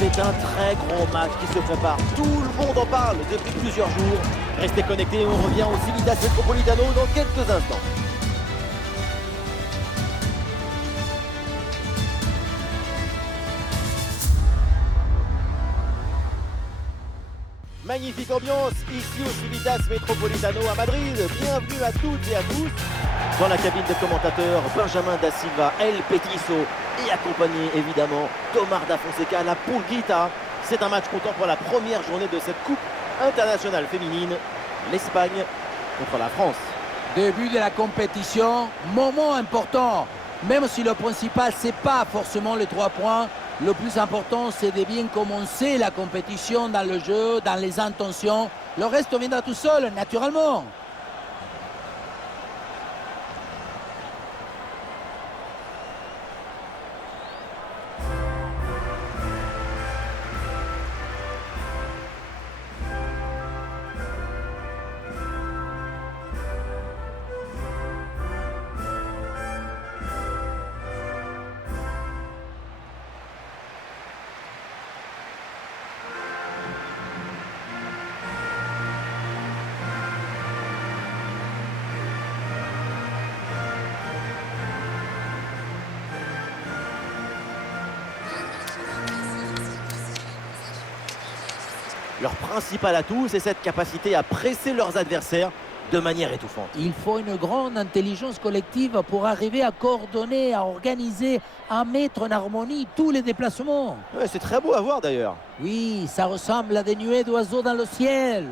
C'est un très gros match qui se prépare. Tout le monde en parle depuis plusieurs jours. Restez connectés, on revient au Civitas Metropolitano dans quelques instants. Magnifique ambiance ici au Civitas Metropolitano à Madrid. Bienvenue à toutes et à tous. Dans la cabine de commentateurs, Benjamin da Silva, El Petiso et accompagné évidemment d'Omar da Fonseca, la Pulguita. C'est un match comptant pour la première journée de cette Coupe internationale féminine. L'Espagne contre la France. Début de la compétition, moment important. Même si le principal, c'est pas forcément les 3 points. Le plus important, c'est de bien commencer la compétition dans le jeu, dans les intentions. Le reste viendra tout seul, naturellement. Leur principal atout, c'est cette capacité à presser leurs adversaires de manière étouffante. Il faut une grande intelligence collective pour arriver à coordonner, à organiser, à mettre en harmonie tous les déplacements. Ouais, c'est très beau à voir d'ailleurs. Oui, ça ressemble à des nuées d'oiseaux dans le ciel.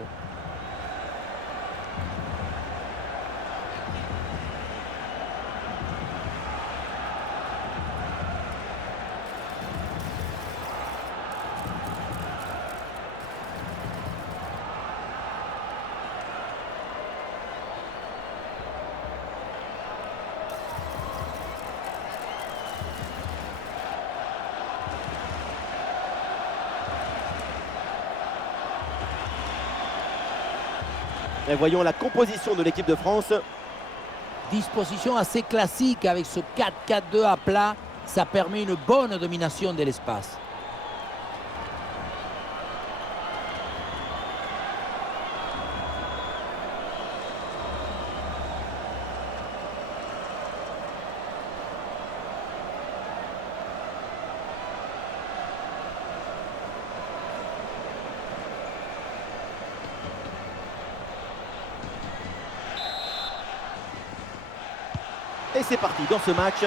Et voyons la composition de l'équipe de France. Disposition assez classique avec ce 4-4-2 à plat. Ça permet une bonne domination de l'espace. Et c'est parti dans ce match.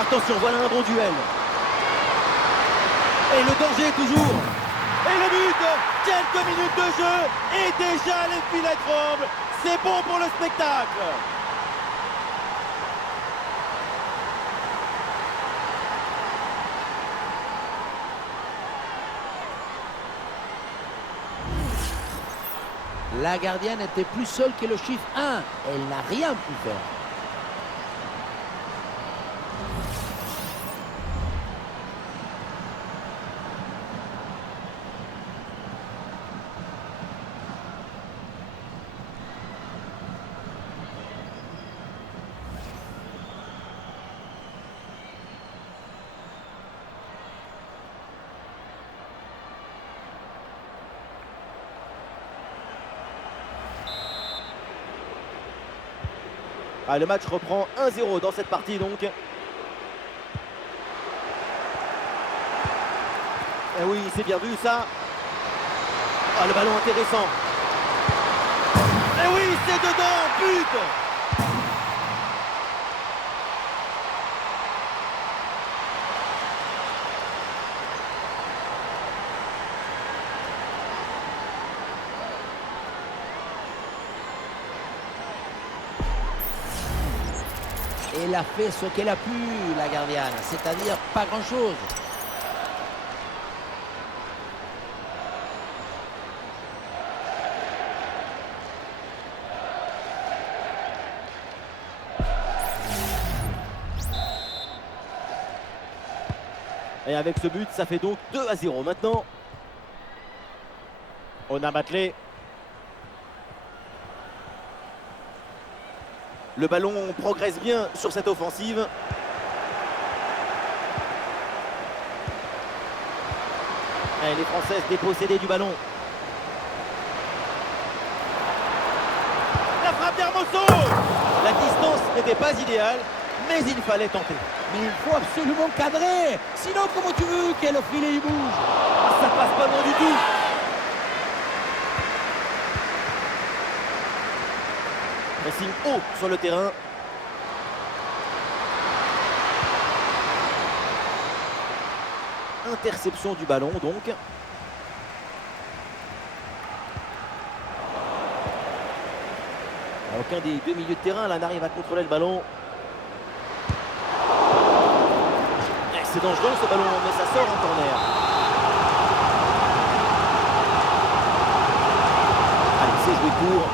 Attention, voilà un bon duel. Et le danger toujours. Et le but. Quelques minutes de jeu. Et déjà les filets tremblent. C'est bon pour le spectacle. La gardienne était plus seule que le chiffre 1. Elle n'a rien pu faire. Ah, le match reprend 1-0 dans cette partie donc. Et oui, c'est bien vu ça. Ah, le ballon intéressant. Et oui, c'est dedans, but. Elle a fait ce qu'elle a pu, la gardienne, c'est-à-dire pas grand-chose. Et avec ce but, ça fait donc 2-0 maintenant. On a Matelet. Le ballon progresse bien sur cette offensive. Et les Françaises dépossédées du ballon. La frappe d'Hermoso. La distance n'était pas idéale, mais il fallait tenter. Mais il faut absolument cadrer. Sinon, comment tu veux que le filet il bouge? Ah, ça passe pas loin du tout. Pressing haut sur le terrain. Interception du ballon donc. Aucun des deux milieux de terrain là n'arrive à contrôler le ballon. C'est dangereux ce ballon, mais ça sort en corner. Allez, c'est joué court.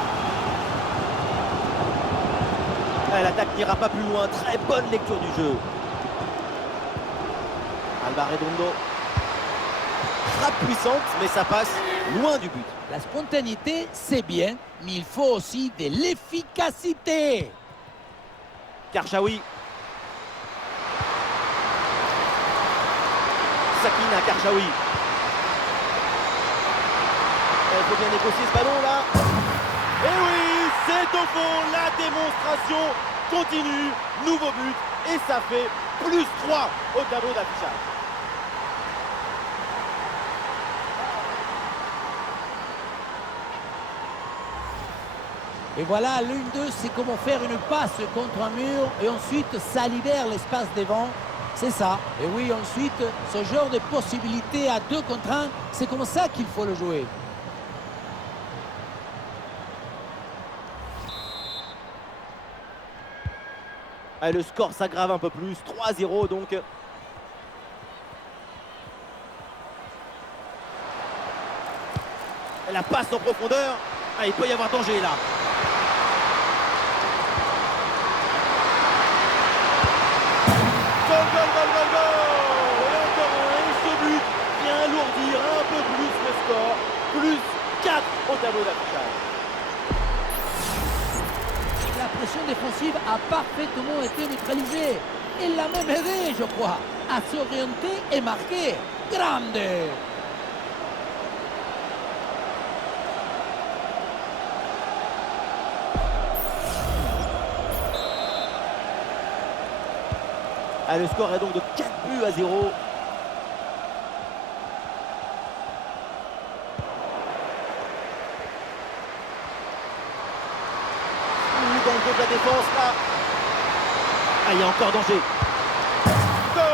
L'attaque n'ira pas plus loin. Très bonne lecture du jeu. Alba Redondo. Frappe puissante, mais ça passe loin du but. La spontanéité, c'est bien, mais il faut aussi de l'efficacité. Karchaoui. Sakina Karchaoui. Il faut bien négocier ce ballon là. Et oui, c'est au fond, la démonstration continue. Nouveau but et ça fait +3 au tableau d'affichage. Et voilà, l'une d'eux, c'est comment faire une passe contre un mur et ensuite ça libère l'espace devant. C'est ça. Et oui, ensuite, ce genre de possibilité à 2 contre 1, c'est comme ça qu'il faut le jouer. Allez, le score s'aggrave un peu plus, 3-0 donc. La passe en profondeur. Ah, il peut y avoir danger là. Goal, goal, goal, goal, goal. Et encore un, et ce but vient alourdir un peu plus le score. +4 au tableau d'affichage. La pression défensive a parfaitement été neutralisée. Il l'a même aidé, je crois, à s'orienter et marquer. Grande! Ah, le score est donc de 4-0. Dans le dos de la défense là. Ah, il y a encore danger. Goal!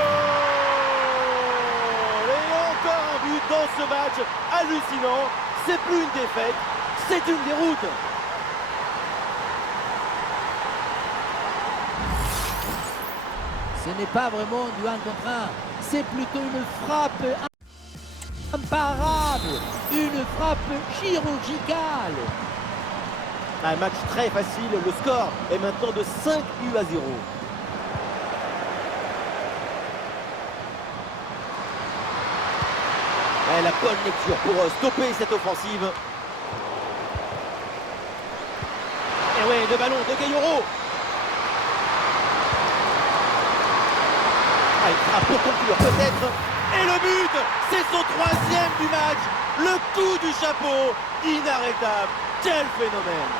Et encore un but dans ce match hallucinant. C'est plus une défaite, c'est une déroute. Ce n'est pas vraiment du 1 contre 1, c'est plutôt une frappe imparable, une frappe chirurgicale. Un match très facile, le score est maintenant de 5-0. Et la bonne lecture pour stopper cette offensive. Et ouais, le ballon de Gayoro. Ah, il frappe pour conclure peut-être. Et le but, c'est son 3e du match. Le coup du chapeau, inarrêtable. Quel phénomène!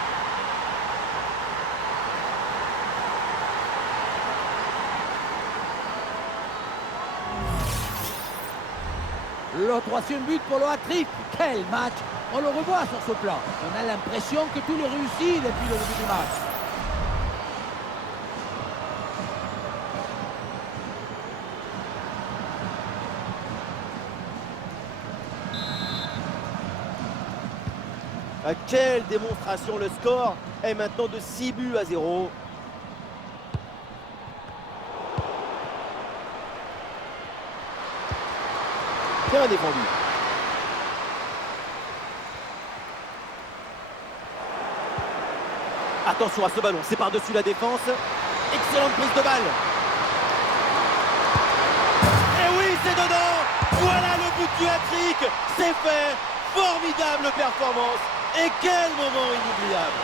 Le 3e but pour le hat-trick. Quel match! On le revoit sur ce plan. On a l'impression que tout est réussi depuis le début du match. Quelle démonstration! Le score est maintenant de 6-0. Bien défendu. Attention à ce ballon, c'est par-dessus la défense. Excellente prise de balle. Et oui, c'est dedans. Voilà le but du hat-trick. C'est fait. Formidable performance. Et quel moment inoubliable.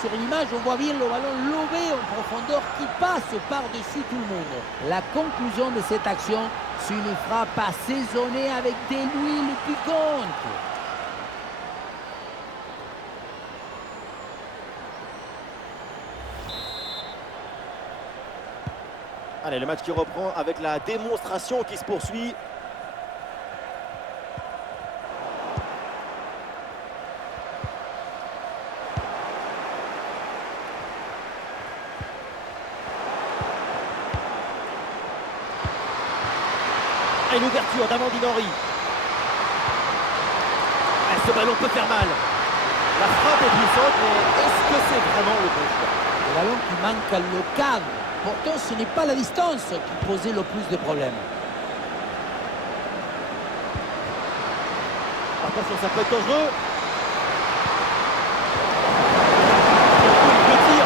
Sur l'image, on voit bien le ballon lobé en profondeur qui passe par-dessus tout le monde. La conclusion de cette action, c'est une frappe assaisonnée avec de l'huile piquante. Allez, le match qui reprend avec la démonstration qui se poursuit. Une ouverture d'Amandine Henry. Ce ballon peut faire mal. La frappe est puissante, mais est-ce que c'est vraiment le bon choix? Le ballon qui manque le cadre. Pourtant, ce n'est pas la distance qui posait le plus de problèmes. Attention, ça peut être dangereux. Le tir.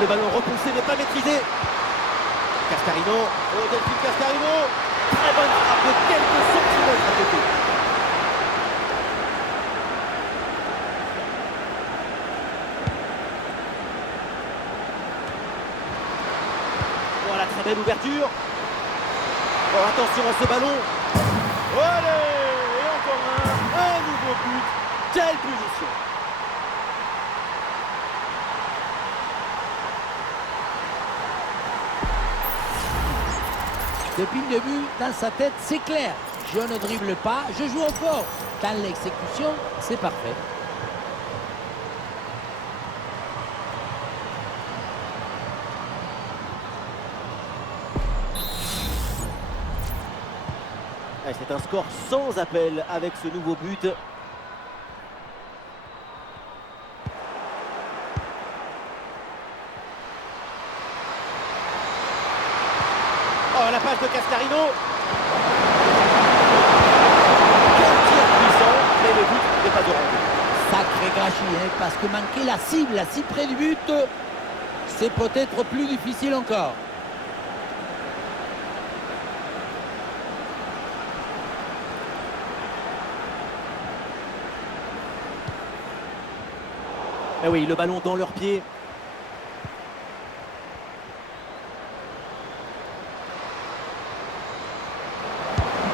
Le ballon repoussé n'est pas maîtrisé. Cascarino. Oh, Delphine Cascarino. Très bonne frappe de quelques centimètres à côté. Voilà, très belle ouverture. Oh, attention à ce ballon. Allez, et encore un nouveau but. Quelle punition. Depuis le début, dans sa tête, c'est clair. Je ne dribble pas, je joue en force. Dans l'exécution, c'est parfait. C'est un score sans appel avec ce nouveau but. Oh, la passe de Cascarino. Quel tir puissant, mais le but n'est pas de rendre. Sacré gâchis, hein, parce que manquer la cible, si près du but, c'est peut-être plus difficile encore. Eh oui, le ballon dans leurs pieds.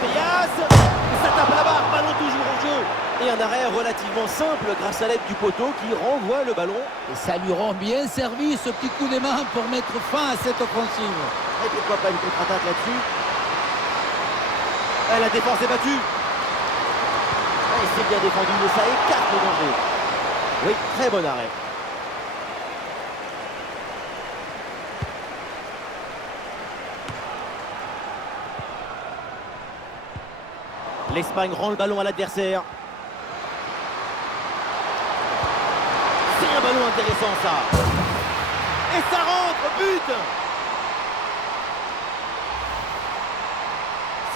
Payas, ça tape la barre, ballon toujours en jeu. Et un arrêt relativement simple grâce à l'aide du poteau qui renvoie le ballon. Et ça lui rend bien servi ce petit coup de main pour mettre fin à cette offensive. Et pourquoi pas une contre-attaque là-dessus. La défense est battue. Et c'est bien défendu, mais ça écarte le danger. Oui, très bon arrêt. L'Espagne rend le ballon à l'adversaire. C'est un ballon intéressant, ça. Et ça rentre, but.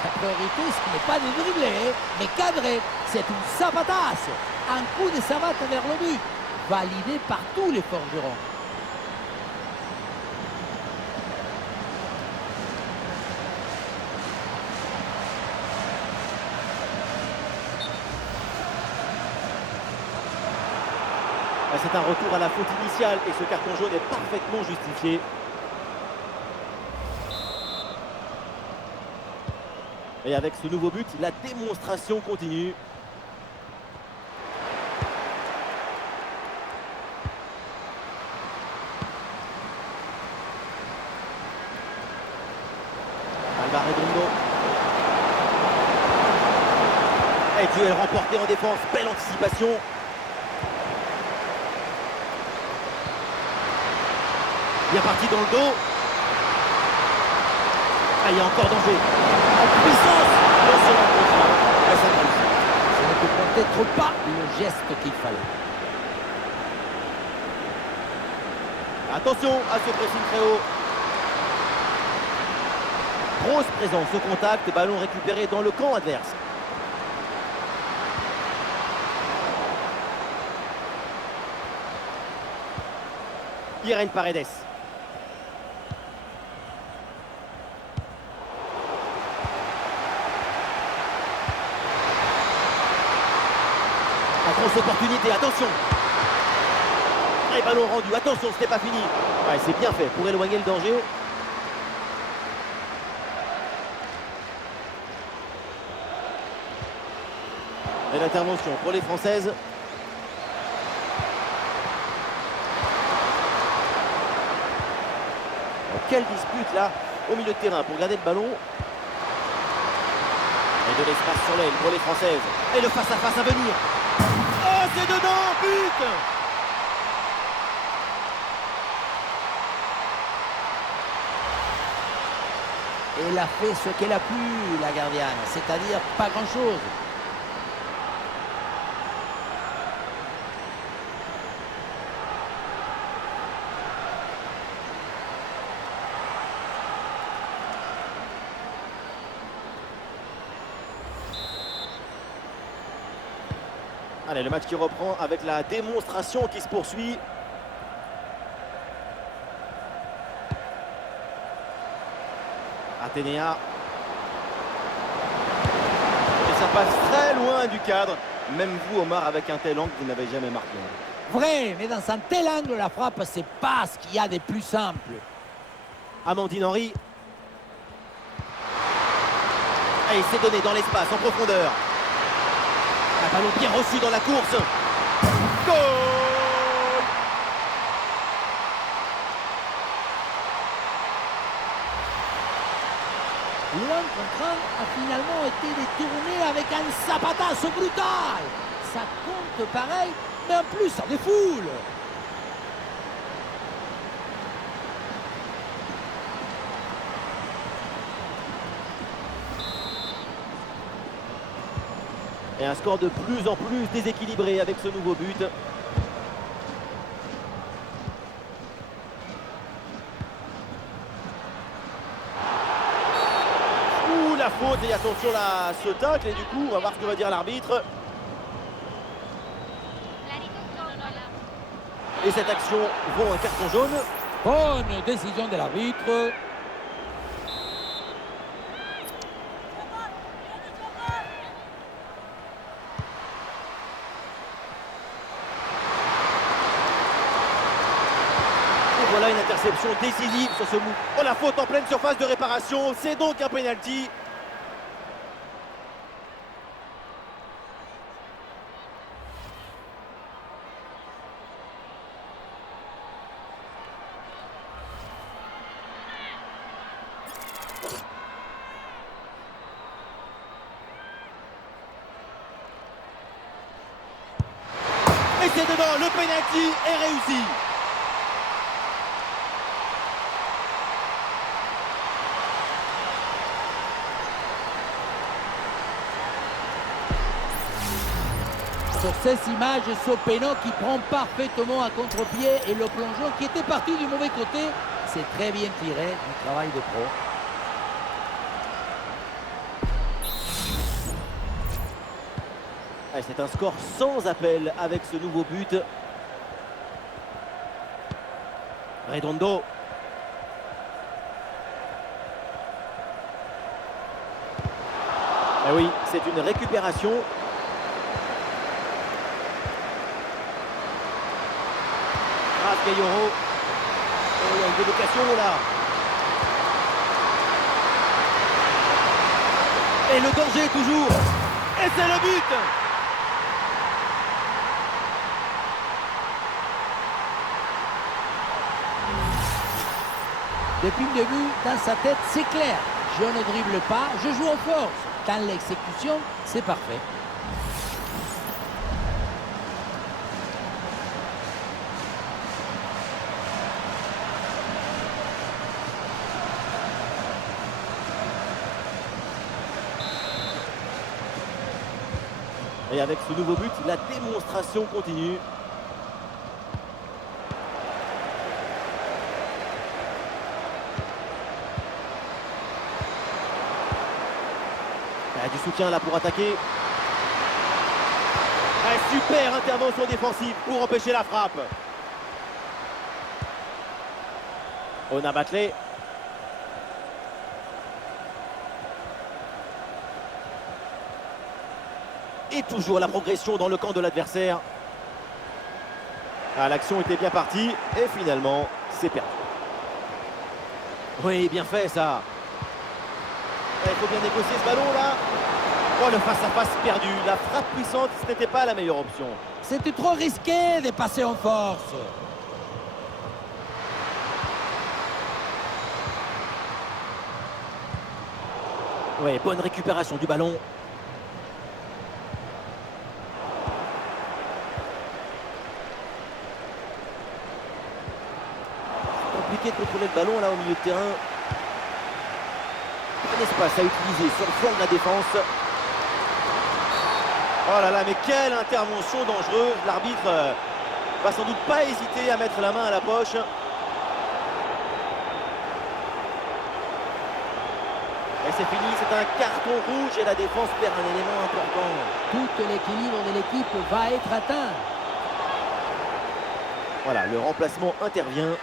Sa priorité, ce n'est pas de dribbler, mais cadrer. C'est une savatasse. Un coup de savate vers le but, validé par tous les forgerons. C'est un retour à la faute initiale et ce carton jaune est parfaitement justifié. Et avec ce nouveau but, la démonstration continue. Alba Redondo. Et duel remporté en défense, belle anticipation. Bien parti dans le dos. Il y a encore danger. En puissance. Ce n'était peut-être pas le geste qu'il fallait. Attention à ce pressing très haut. Grosse présence au contact, ballon récupéré dans le camp adverse. Irene Paredes. Grosse opportunité, attention. Et ballon rendu, attention, ce n'est pas fini. Ouais, c'est bien fait pour éloigner le danger. Et l'intervention pour les Françaises. Oh, quelle dispute là au milieu de terrain pour garder le ballon. Et de l'espace sur l'aile pour les Françaises. Et le face-à-face à venir. Oh, c'est dedans, but! Elle a fait ce qu'elle a pu, la gardienne, c'est-à-dire pas grand-chose. Allez, le match qui reprend avec la démonstration qui se poursuit. Athénéa. Et ça passe très loin du cadre. Même vous, Omar, avec un tel angle, vous n'avez jamais marqué. Vrai, mais dans un tel angle, la frappe, c'est pas ce qu'il y a de plus simple. Amandine Henry. Et c'est donné dans l'espace, en profondeur. Un ballon bien reçu dans la course. Goal! L'encontre a finalement été détourné avec un zapatazo brutal. Ça compte pareil, mais en plus ça défoule. Et un score de plus en plus déséquilibré avec ce nouveau but. Ouh, la faute, et attention là, ce tacle, et du coup, on va voir ce que va dire l'arbitre. Et cette action vaut un carton jaune. Bonne décision de l'arbitre. Voilà une interception décisive sur ce move. Oh, la faute en pleine surface de réparation. C'est donc un penalty. Et c'est dedans. Le penalty est réussi. Sur ces images, Sopeno qui prend parfaitement à contre-pied et le plongeon qui était parti du mauvais côté, c'est très bien tiré du travail de pro. C'est un score sans appel avec ce nouveau but. Redondo. Eh oui, c'est une récupération. Gayoro. Oh, il y a une délocation là. Et le danger toujours. Et c'est le but. Depuis le début, dans sa tête, c'est clair. Je ne dribble pas, je joue en force. Dans l'exécution, c'est parfait. Et avec ce nouveau but, la démonstration continue. Il y a du soutien là pour attaquer. Super intervention défensive pour empêcher la frappe. Ona Batley. Et toujours la progression dans le camp de l'adversaire. Ah, l'action était bien partie et finalement, c'est perdu. Oui, bien fait ça. Il faut bien négocier ce ballon là. Oh, le face-à-face perdu. La frappe puissante, ce n'était pas la meilleure option. C'était trop risqué de passer en force. Oui, bonne récupération du ballon. Compliqué de contrôler le ballon là au milieu de terrain. Un espace à utiliser sur le flanc de la défense. Oh là là, mais quelle intervention dangereuse. L'arbitre va sans doute pas hésiter à mettre la main à la poche. Et c'est fini, c'est un carton rouge et la défense perd un élément important. Tout l'équilibre de l'équipe va être atteint. Voilà, le remplacement intervient.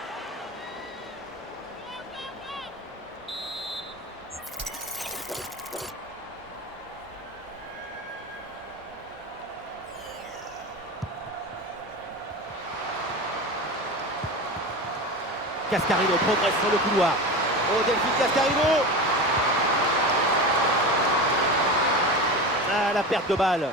Cascarino progresse sur le couloir. Oh, Delphine Cascarino! Ah, la perte de balle.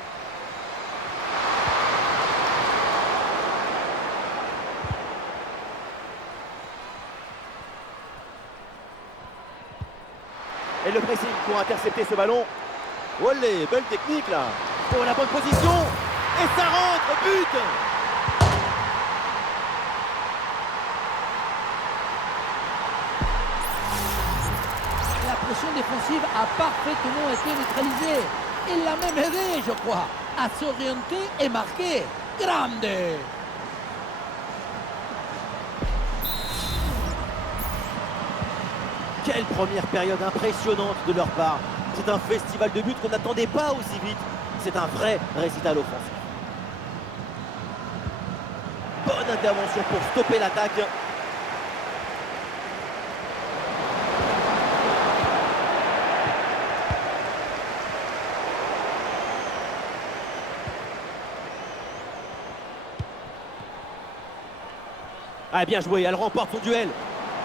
Et le pressing pour intercepter ce ballon. Olé, belle technique là. Pour la bonne position. Et ça rentre, but! La pression défensive a parfaitement été neutralisée. Il l'a même aidé, je crois, à s'orienter et marquer. Grande! Quelle première période impressionnante de leur part. C'est un festival de buts qu'on n'attendait pas aussi vite. C'est un vrai récital offensif. Bonne intervention pour stopper l'attaque. Ah, bien joué, elle remporte son duel.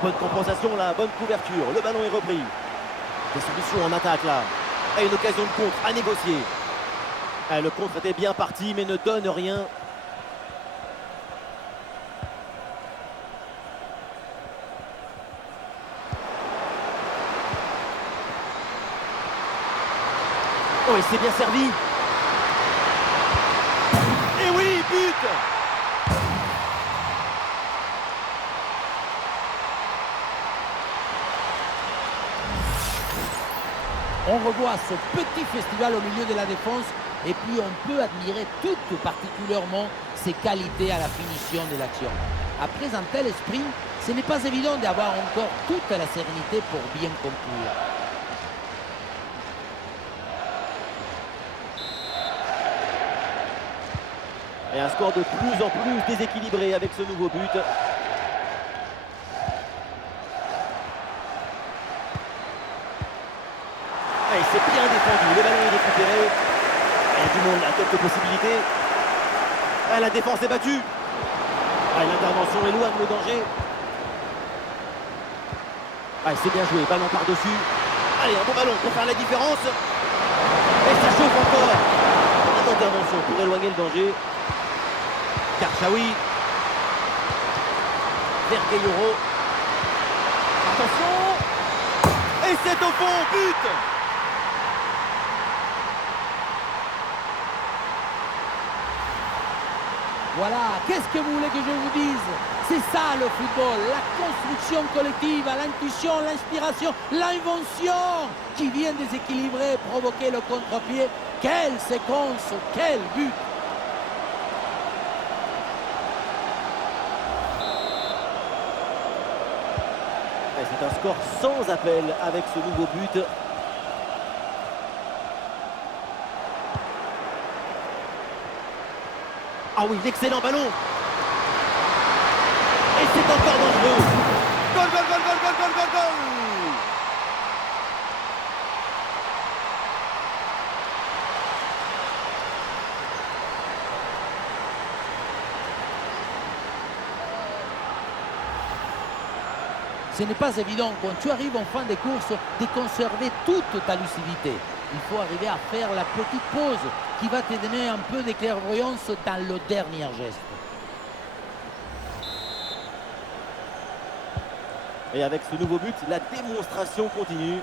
Bonne compensation là, bonne couverture, le ballon est repris. Des solutions en attaque là. Et une occasion de contre à négocier. Ah, le contre était bien parti mais ne donne rien. Oh, il s'est bien servi. Et oui, but! On revoit ce petit festival au milieu de la défense et puis on peut admirer tout particulièrement ses qualités à la finition de l'action. Après un tel sprint, ce n'est pas évident d'avoir encore toute la sérénité pour bien conclure. Et un score de plus en plus déséquilibré avec ce nouveau but. Ah, il s'est bien défendu, le ballon est récupéré. Il y a du monde là, quelques possibilités. Ah, la défense est battue. Ah, l'intervention éloigne le danger. Ah, c'est bien joué, ballon par-dessus. Allez, un bon ballon pour faire la différence. Et ça chauffe encore. Une intervention pour éloigner le danger. Karchaoui. Vergueiro. Attention. Et c'est au fond, but! Voilà, qu'est-ce que vous voulez que je vous dise? C'est ça le football, la construction collective, l'intuition, l'inspiration, l'invention qui vient déséquilibrer, provoquer le contre-pied. Quelle séquence, quel but! Et c'est un score sans appel avec ce nouveau but. Ah oui, l'excellent ballon. Et c'est encore dangereux. Goal, goal, goal, goal, goal, goal, goal, goal. Ce n'est pas évident quand tu arrives en fin de course de conserver toute ta lucidité. Il faut arriver à faire la petite pause qui va te donner un peu de clairvoyance dans le dernier geste. Et avec ce nouveau but, la démonstration continue.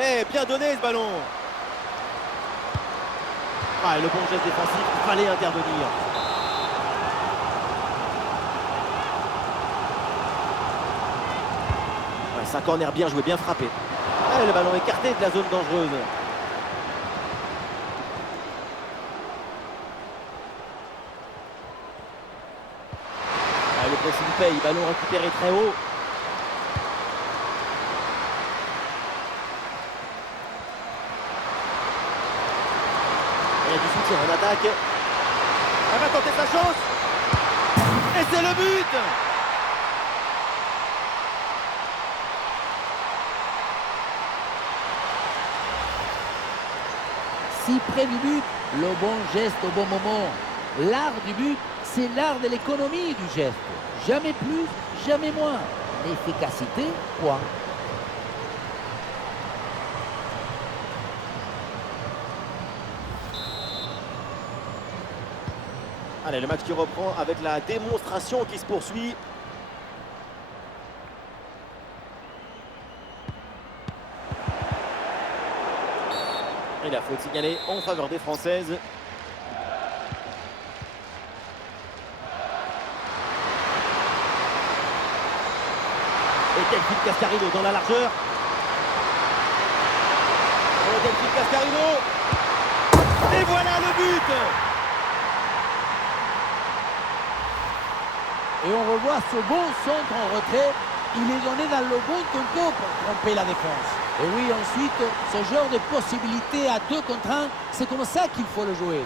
Eh, bien donné ce ballon. Ah, et le bon geste défensif, il fallait intervenir. Ouais, c'est un corner bien joué, bien frappé. Ah, le ballon écarté de la zone dangereuse. Ah, le pressing paye, ballon récupéré très haut. Il y a du soutien en attaque. Elle va tenter sa chance. Et c'est le but. Si près du but, le bon geste au bon moment. L'art du but, c'est l'art de l'économie du geste. Jamais plus, jamais moins. L'efficacité, point. Allez, le match qui reprend avec la démonstration qui se poursuit. Et la faute signalée en faveur des Françaises. Et Delphine Cascarino dans la largeur. Oh, Delphine Cascarino. Et voilà le but. Et on revoit ce bon centre en retrait. Il est donné dans le bon tempo pour tromper la défense. Et oui, ensuite, ce genre de possibilité à 2 contre 1, c'est comme ça qu'il faut le jouer.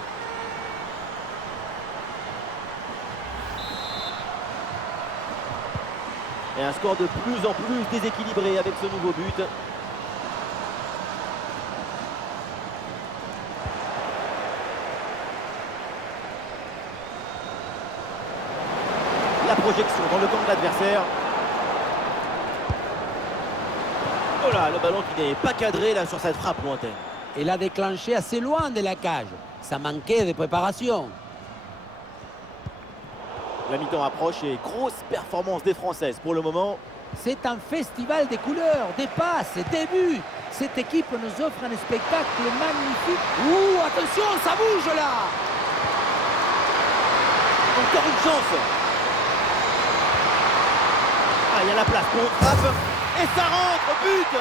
Et un score de plus en plus déséquilibré avec ce nouveau but. La projection dans le camp de l'adversaire. Oh là, le ballon qui n'est pas cadré là sur cette frappe lointaine. Et l'a déclenché assez loin de la cage. Ça manquait de préparation. La mi-temps approche et grosse performance des Françaises pour le moment. C'est un festival des couleurs, des passes, des buts. Cette équipe nous offre un spectacle magnifique. Ouh, attention, ça bouge là. Encore une chance. Ah, il y a la place pour une frappe. Et ça rentre, but.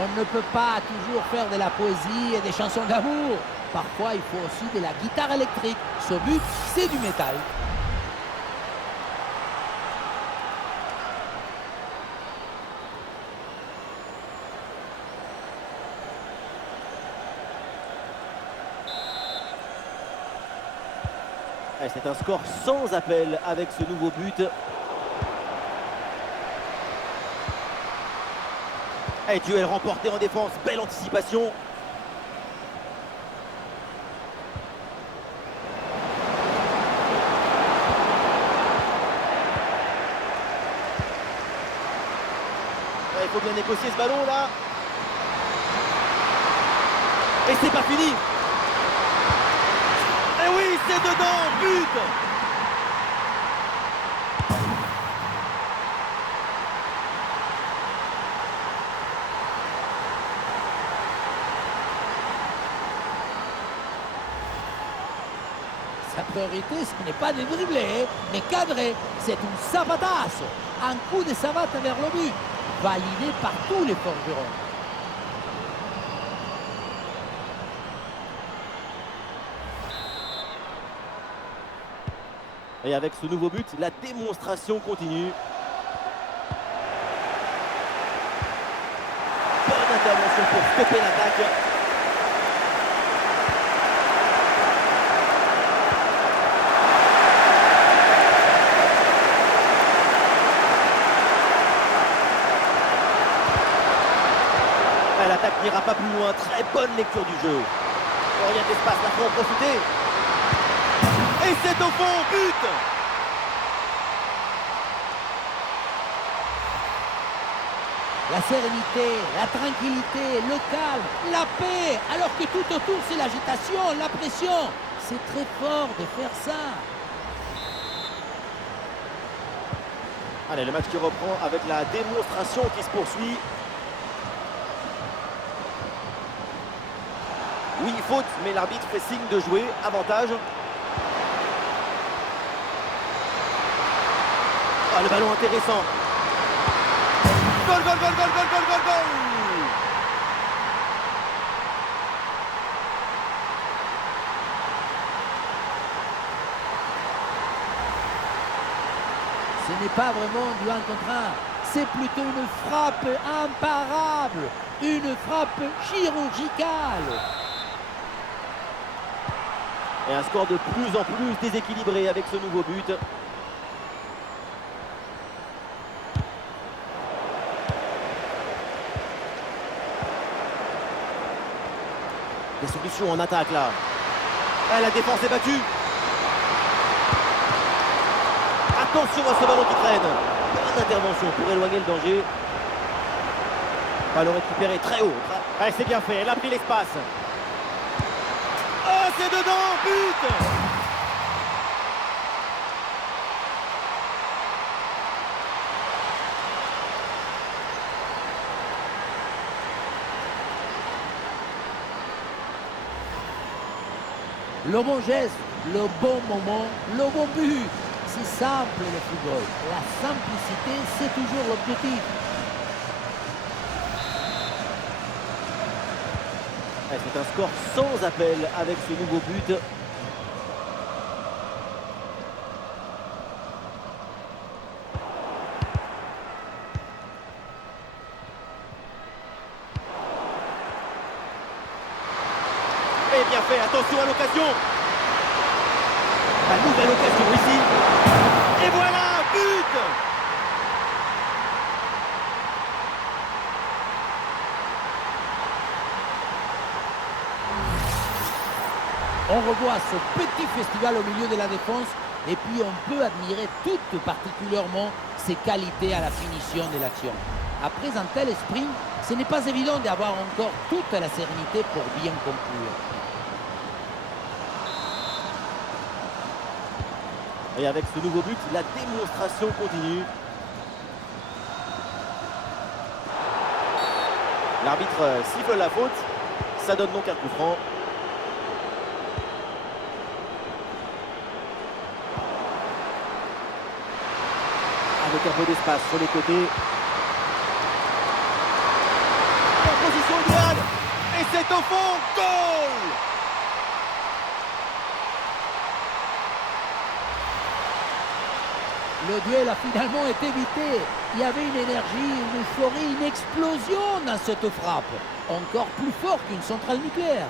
On ne peut pas toujours faire de la poésie et des chansons d'amour. Parfois, il faut aussi de la guitare électrique. Ce but, c'est du métal. C'est un score sans appel avec ce nouveau but. Et duel remporté en défense, belle anticipation. Il faut bien négocier ce ballon là. Et c'est pas fini. Et oui, c'est dedans, but. Sa priorité, ce n'est pas de dribbler, mais cadrer. C'est une savatasse. Un coup de savate vers le but, validé par tous les forgerons. Et avec ce nouveau but, la démonstration continue. Bonne intervention pour stopper l'attaque. n'ira pas plus loin. Très bonne lecture du jeu. Oh, il y a de l'espace, là, faut en profiter. Et c'est au fond, but! La sérénité, la tranquillité, le calme, la paix, alors que tout autour c'est l'agitation, la pression. C'est très fort de faire ça. Allez, le match qui reprend avec la démonstration qui se poursuit. Oui, faute, mais l'arbitre fait signe de jouer. Avantage. Ah, le ballon intéressant. Goal, goal, goal, goal, goal, goal, goal, goal! Ce n'est pas vraiment du 1 contre 1, c'est plutôt une frappe imparable, une frappe chirurgicale. Et un score de plus en plus déséquilibré avec ce nouveau but. Des solutions en attaque là. Ah, la défense est battue. Attention à ce ballon qui traîne. Bonne intervention pour éloigner le danger. Ballon récupéré très haut. Ah, c'est bien fait, elle a pris l'espace. Oh, c'est dedans, but! Le bon geste, le bon moment, le bon but. C'est simple le football. La simplicité, c'est toujours l'objectif. C'est un score sans appel avec ce nouveau but. Et bien fait, attention à l'occasion. La nouvelle occasion ici. Et voilà, but! On revoit ce petit festival au milieu de la défense et puis on peut admirer tout particulièrement ses qualités à la finition de l'action. Après un tel sprint, ce n'est pas évident d'avoir encore toute la sérénité pour bien conclure. Et avec ce nouveau but, la démonstration continue. L'arbitre siffle la faute. Ça donne donc un coup franc. Avec un peu d'espace sur les côtés. En position idéale. Et c'est au fond. Goal! Le duel a finalement été évité. Il y avait une énergie, une euphorie, une explosion dans cette frappe. Encore plus fort qu'une centrale nucléaire.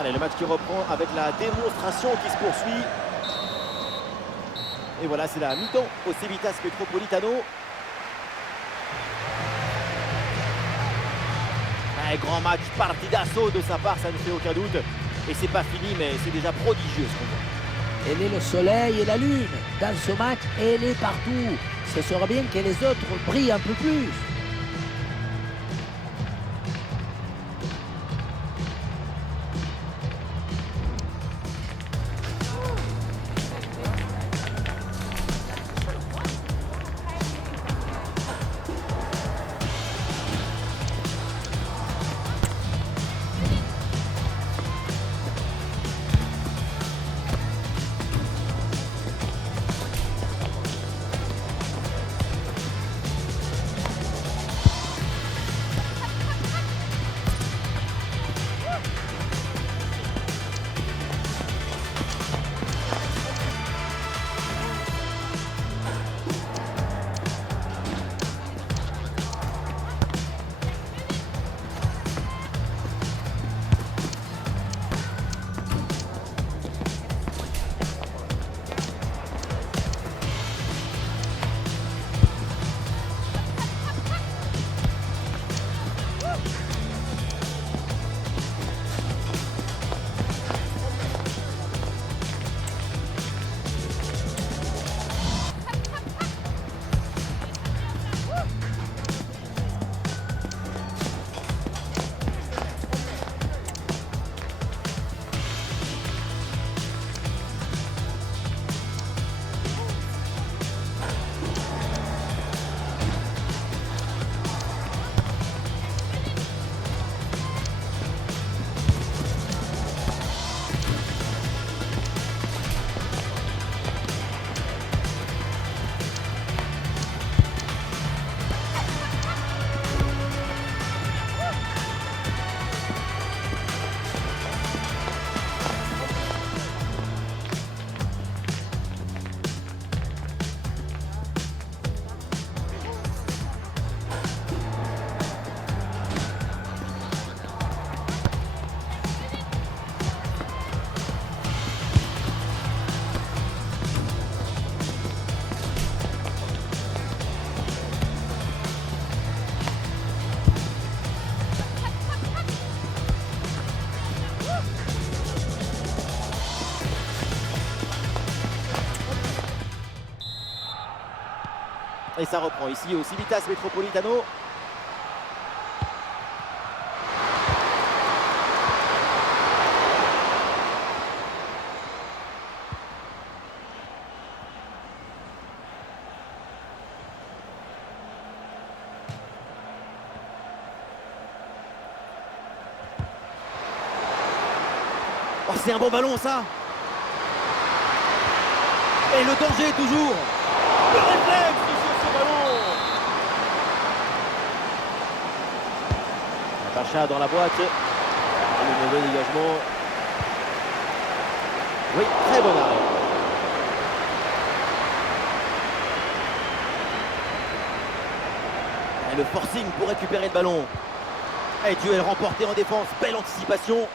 Allez, le match qui reprend avec la démonstration qui se poursuit. Et voilà, c'est la mi-temps au Civitas Metropolitano. Un grand match, partidazo de sa part, ça ne fait aucun doute. Et c'est pas fini, mais c'est déjà prodigieux ce qu'on voit. Elle est le soleil et la lune. Dans ce match, elle est partout. Ce serait bien que les autres brillent un peu plus. Et ça reprend ici au Civitas Metropolitano. Oh, c'est un bon ballon ça. Et le danger toujours. Le réflexe sur ce ballon. Pacha dans la boîte. Le mauvais dégagement. Oui, très bon arrêt. Et le forcing pour récupérer le ballon. Et duel remporté en défense. Belle anticipation.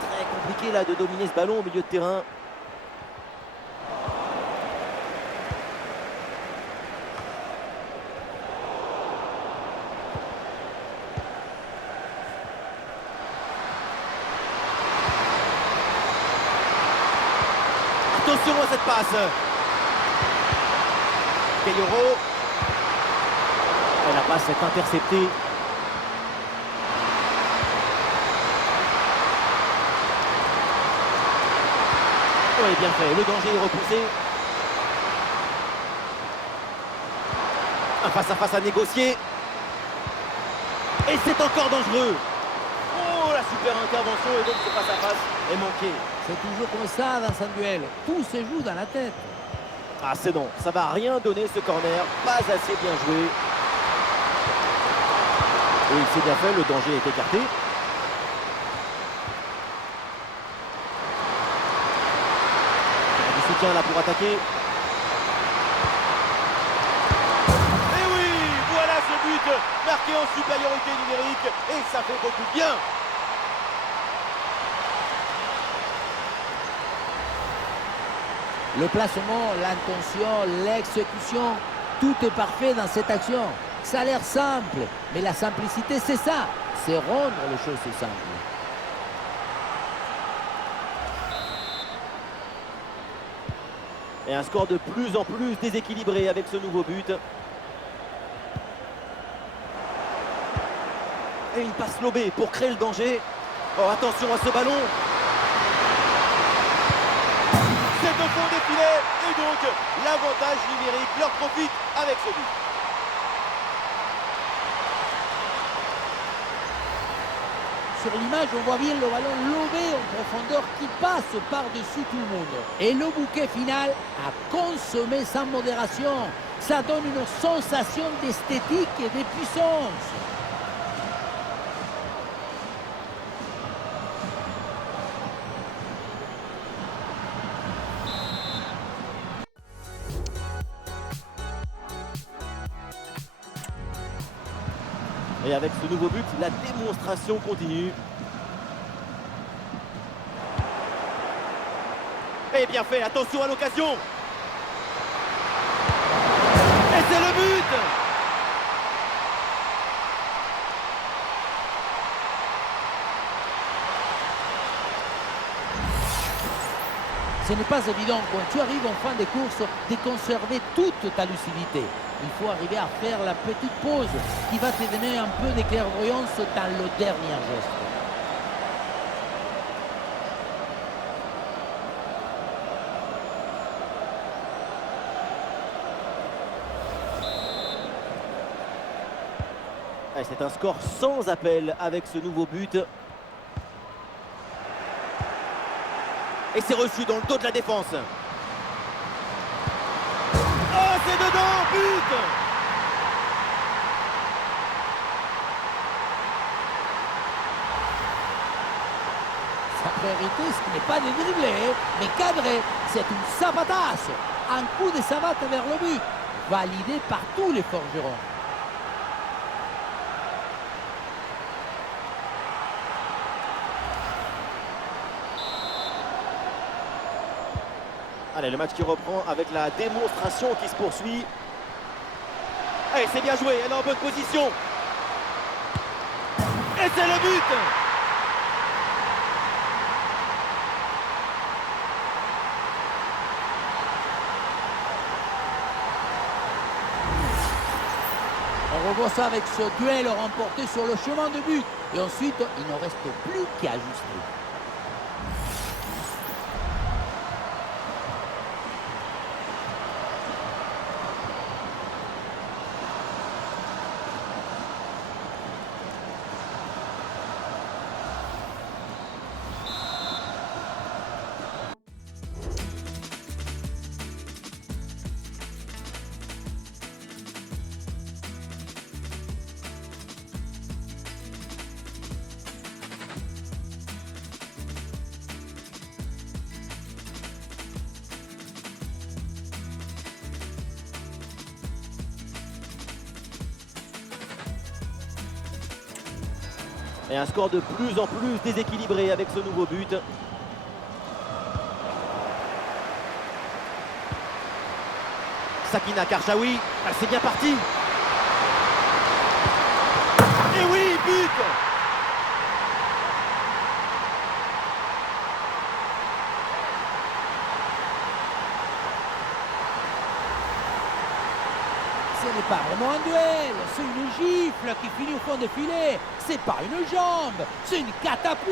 Très compliqué là de dominer ce ballon au milieu de terrain. Attention à cette passe. Kayoro. Et la passe est interceptée. Oui, bien fait. Le danger est repoussé. Un face-à-face à négocier. Et c'est encore dangereux. Oh, la super intervention et donc ce face-à-face est manqué. C'est toujours comme ça dans un duel. Tout se joue dans la tête. Ah, c'est non. Ça va rien donner ce corner. Pas assez bien joué. Et il s'est bien fait. Le danger est écarté. Du soutien là pour attaquer. Et oui, voilà ce but marqué en supériorité numérique. Et ça fait beaucoup de bien. Le placement, l'intention, l'exécution, tout est parfait dans cette action. Ça a l'air simple, mais la simplicité, c'est ça. C'est rendre les choses simples. Et un score de plus en plus déséquilibré avec ce nouveau but. Et une passe lobée pour créer le danger. Oh, attention à ce ballon. C'est au fond des filets. Et donc, l'avantage numérique leur profite avec ce but. Sur l'image, on voit bien le ballon lobé en profondeur qui passe par-dessus tout le monde. Et le bouquet final a consommé sans modération. Ça donne une sensation d'esthétique et de puissance. Et avec ce nouveau but, la démonstration continue. Et bien fait, attention à l'occasion. Et c'est le but. Ce n'est pas évident quand tu arrives en fin de course de conserver toute ta lucidité. Il faut arriver à faire la petite pause qui va te donner un peu de clairvoyance dans le dernier geste. C'est un score sans appel avec ce nouveau but. Et c'est reçu dans le dos de la défense. Oh, c'est dedans, but! Sa vérité, ce n'est pas de dribbler, mais cadrer. C'est une savatasse. Un coup de savate vers le but, validé par tous les forgerons. Allez, le match qui reprend avec la démonstration qui se poursuit. Allez, c'est bien joué, elle est en bonne position. Et c'est le but! revoit ça avec ce duel remporté sur le chemin de but. Et ensuite, il ne reste plus qu'à ajuster. Et un score de plus en plus déséquilibré avec ce nouveau but. Sakina Karchaoui, c'est bien parti. Et oui, but! Ce n'est pas vraiment un duel, c'est une gifle qui finit au fond des filets. C'est pas une jambe, c'est une catapulte.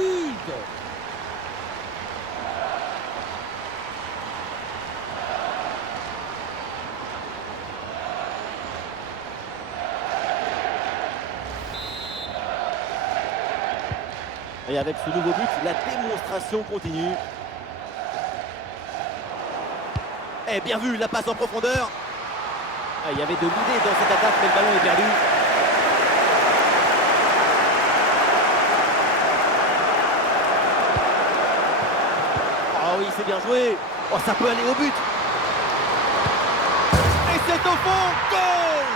Et avec ce nouveau but, la démonstration continue. Et bien vu, la passe en profondeur. Ah, il y avait de l'idée dans cette attaque, mais le ballon est perdu. Ah oui, c'est bien joué. Oh, ça peut aller au but. Et c'est au fond, goal!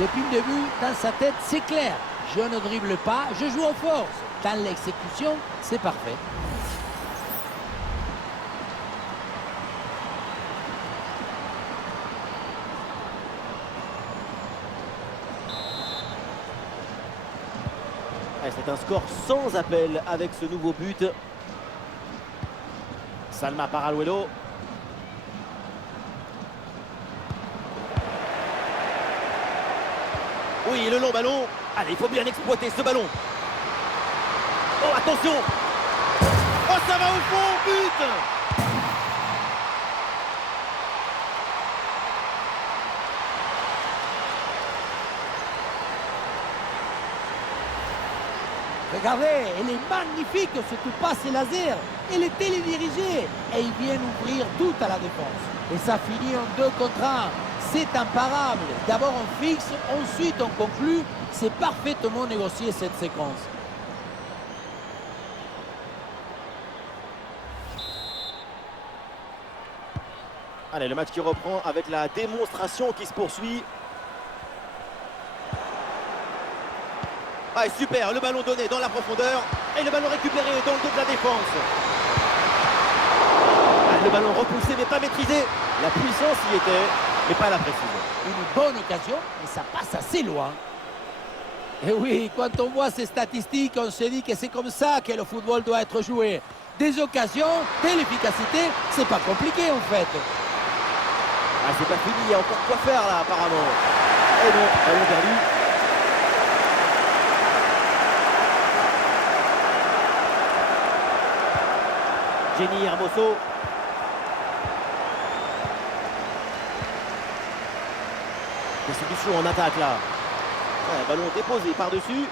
Depuis le début, dans sa tête, c'est clair. Je ne dribble pas, je joue en force. Dans l'exécution, c'est parfait. C'est un score sans appel avec ce nouveau but. Salma Paraluelo. Oui, le long ballon. Allez, il faut bien exploiter ce ballon. Oh, attention. Oh, ça va au fond, but. Regardez, elle est magnifique, cette passe laser. Elle est télédirigée et ils viennent ouvrir tout à la défense. Et ça finit en 2 contre 1. C'est imparable. D'abord on fixe, ensuite on conclut. C'est parfaitement négocié cette séquence. Allez, le match qui reprend avec la démonstration qui se poursuit. Ah, super, le ballon donné dans la profondeur et le ballon récupéré dans le dos de la défense. Ah, le ballon repoussé mais pas maîtrisé. La puissance y était, mais pas la précision. Une bonne occasion, mais ça passe assez loin. Et oui, quand on voit ces statistiques, on se dit que c'est comme ça que le football doit être joué. Des occasions, de l'efficacité, c'est pas compliqué en fait. Ah, c'est pas fini, il y a encore quoi faire là apparemment. Et non, ballon perdu. Jenny Hermoso. Des solutions en attaque là. Ouais, ballon déposé par-dessus.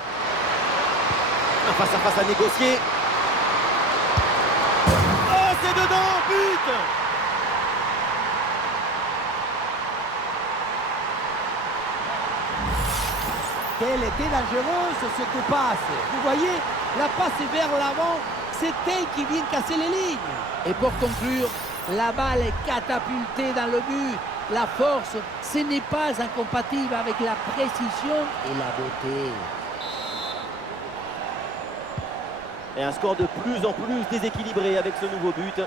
Un face-à-face à négocier. Oh, c'est dedans, but! Quelle était dangereuse cette passe. Vous voyez, la passe est vers l'avant. C'est elle qui vient casser les lignes. Et pour conclure, la balle est catapultée dans le but. La force, ce n'est pas incompatible avec la précision et la beauté. Et un score de plus en plus déséquilibré avec ce nouveau but.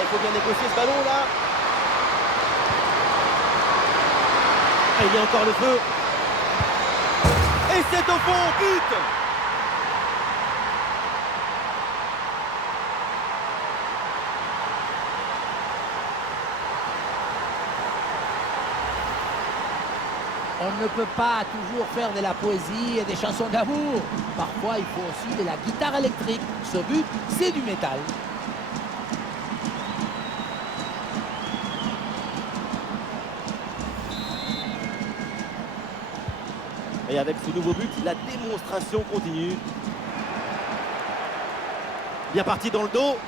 Il faut bien négocier ce ballon là. Ah, il y a encore le feu. Et c'est au fond, but! On ne peut pas toujours faire de la poésie et des chansons d'amour. Parfois, il faut aussi de la guitare électrique. Ce but, c'est du métal. Et avec ce nouveau but, la démonstration continue. Bien parti dans le dos.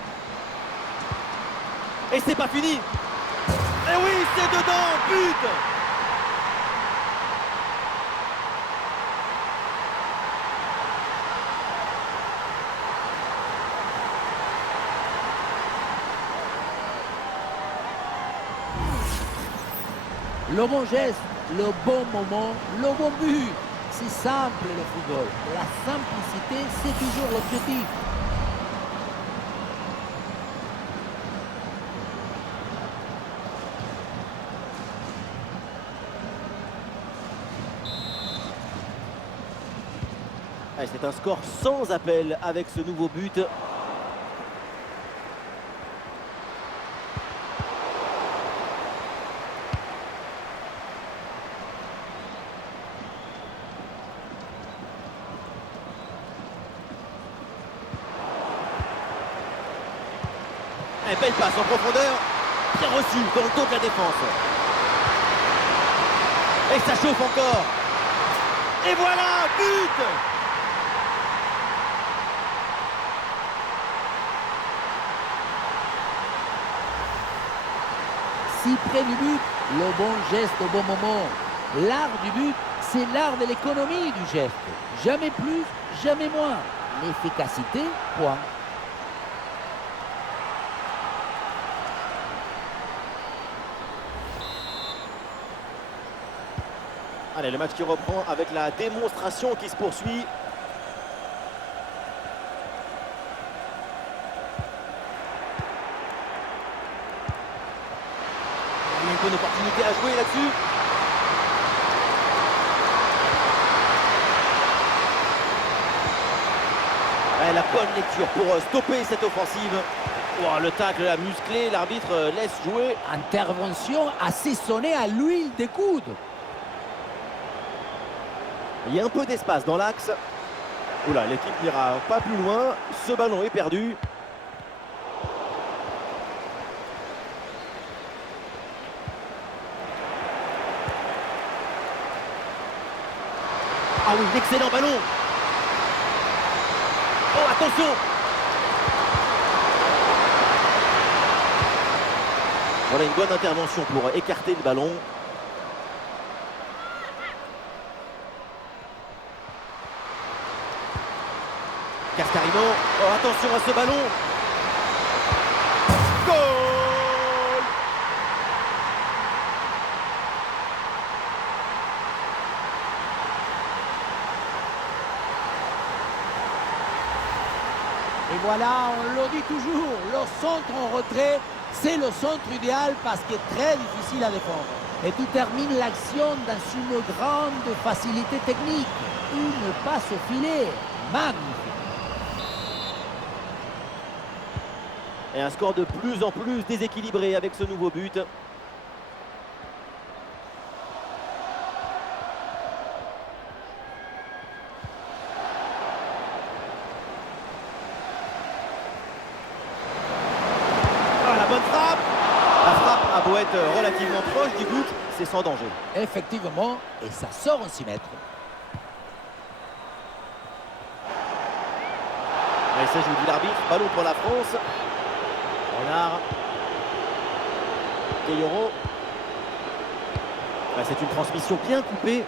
Et c'est pas fini. Et oui, c'est dedans, but! Le bon geste, le bon moment, le bon but. C'est simple le football. La simplicité, c'est toujours l'objectif. C'est un score sans appel avec ce nouveau but. Et belle passe en profondeur. Bien reçu dans le dos de la défense. Et ça chauffe encore. Et voilà, but! Si près du but, le bon geste au bon moment. L'art du but, c'est l'art de l'économie du geste. Jamais plus, jamais moins. L'efficacité, point. Allez, le match qui reprend avec la démonstration qui se poursuit. Il y a une bonne opportunité à jouer là-dessus. La bonne lecture pour stopper cette offensive. Oh, le tacle a musclé, l'arbitre laisse jouer. Intervention assaisonnée à l'huile des coudes. Il y a un peu d'espace dans l'axe. Oula, l'équipe n'ira pas plus loin. Ce ballon est perdu. Ah oui, excellent ballon. Oh, attention. Voilà une bonne intervention pour écarter le ballon. Cascarino, oh, attention à ce ballon. Goal! Et voilà, on le dit toujours, le centre en retrait, c'est le centre idéal parce qu'il est très difficile à défendre. Et tu termines l'action dans une grande facilité technique. Une passe au filet, magnifique. Et un score de plus en plus déséquilibré avec ce nouveau but. Ah, la bonne frappe. La frappe a beau être relativement proche du but, c'est sans danger. Effectivement, et ça sort en 6 mètres. Et ça, je vous dis l'arbitre, ballon pour la France. Renard. Gueyoro. C'est une transmission bien coupée.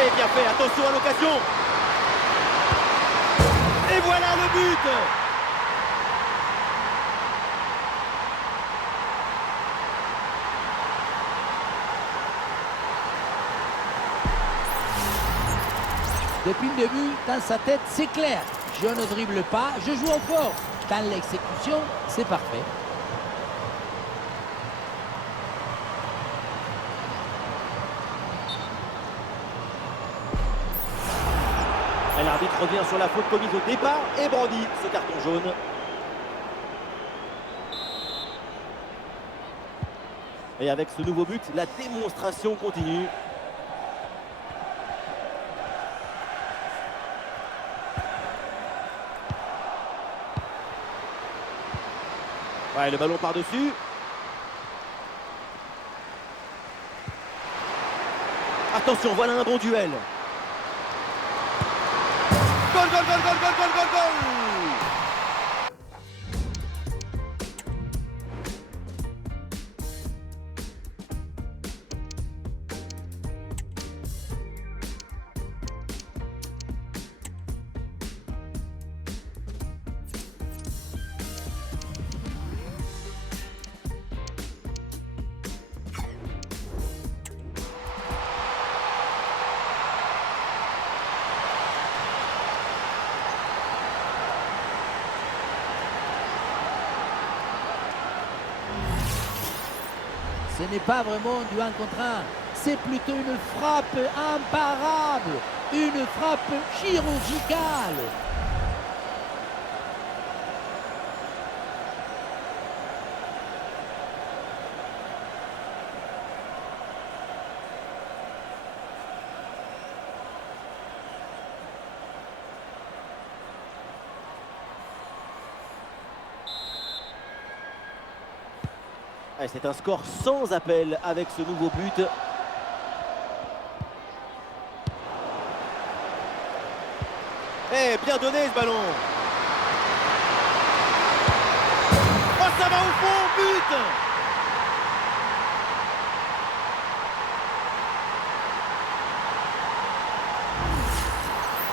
Et bien fait, attention à l'occasion. Et voilà le but. Depuis le début, dans sa tête, c'est clair. Je ne dribble pas, je joue en force. dans l'exécution, c'est parfait. Et l'arbitre revient sur la faute commise au départ et brandit ce carton jaune. Et avec ce nouveau but, la démonstration continue. Ouais, le ballon par-dessus. Attention, voilà un bon duel. Goal, goal, goal, goal, goal, goal, goal, goal! Ce n'est pas vraiment du 1 contre 1, c'est plutôt une frappe imparable, une frappe chirurgicale. C'est un score sans appel avec ce nouveau but. Eh, bien donné ce ballon. Oh, ça va au fond, but!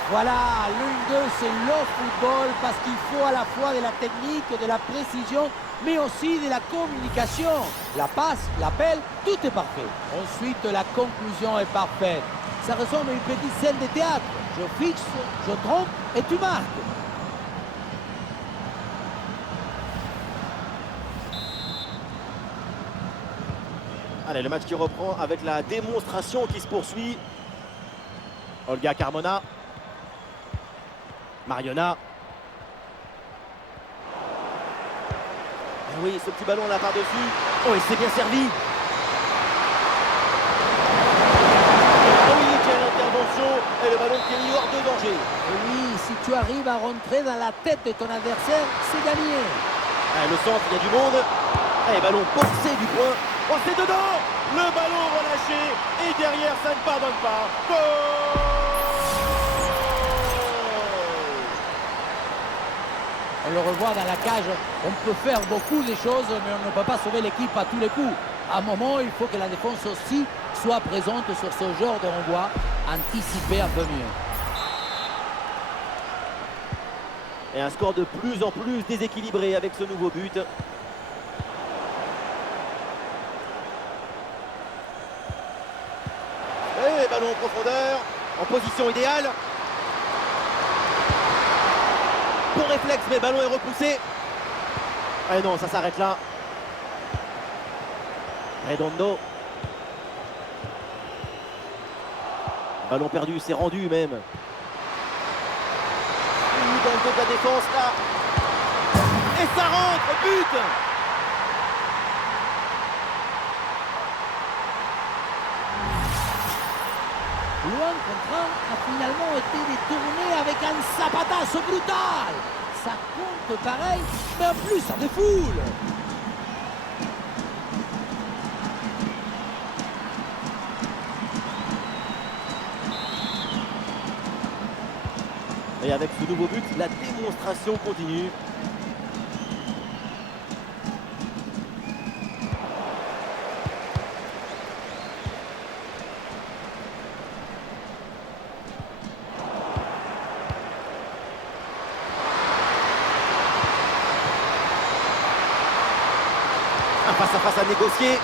Voilà, l'une d'eux, c'est le football parce qu'il faut à la fois de la technique, de la précision, mais aussi de la communication. La passe, l'appel, tout est parfait. Ensuite, la conclusion est parfaite. Ça ressemble à une petite scène de théâtre. Je fixe, je trompe et tu marques. Allez, le match qui reprend avec la démonstration qui se poursuit. Olga Carmona. Mariona. Ah oui, ce petit ballon là par-dessus. Oh, il s'est bien servi. Oh oui, quelle intervention. Et le ballon qui est mis hors de danger. Et oui, si tu arrives à rentrer dans la tête de ton adversaire, c'est gagné. Ah, le centre, il y a du monde. Et ballon boxé du point. Oh, c'est dedans. Le ballon relâché. Et derrière, ça ne pardonne pas. Goal! On le revoit dans la cage, on peut faire beaucoup de choses, mais on ne peut pas sauver l'équipe à tous les coups. À un moment, il faut que la défense aussi soit présente sur ce genre de renvoi, anticiper un peu mieux. Et un score de plus en plus déséquilibré avec ce nouveau but. Et ballon en profondeur, en position idéale. Bon réflexe, mais le ballon est repoussé. Ah non, ça s'arrête là. Redondo. Ballon perdu, c'est rendu même. Dans le dos de la défense là. Et ça rentre, but! Loin contre un a finalement été détourné avec un zapatazo brutal. Ça compte pareil, mais en plus ça défoule. Et avec ce nouveau but, la démonstration continue. Un face-à-face à négocier.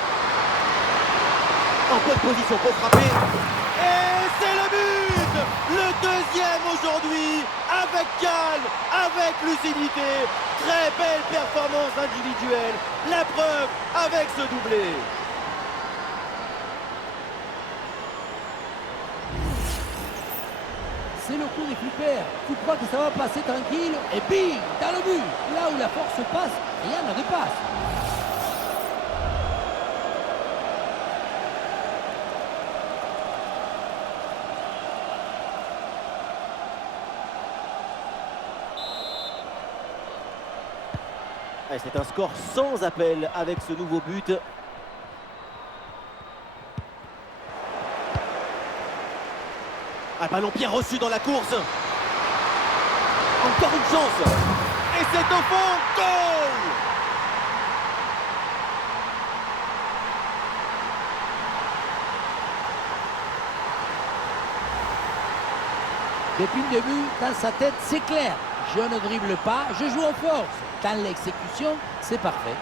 En bonne position pour frapper. Et c'est le but! Le deuxième aujourd'hui, avec calme, avec lucidité. Très belle performance individuelle. La preuve avec ce doublé. C'est le coup des flippers. Tu crois que ça va passer tranquille et bim, dans le but. Là où la force passe, rien ne dépasse. C'est un score sans appel avec ce nouveau but. Un ballon bien reçu dans la course. Encore une chance. Et c'est au fond. Goal! Depuis le début, dans sa tête, c'est clair. Je ne dribble pas, je joue en force. Dans l'exécution, c'est parfait.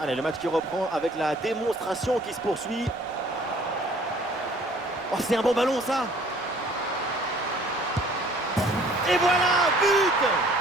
Allez, le match qui reprend avec la démonstration qui se poursuit. Oh, c'est un bon ballon, ça. Et voilà, but!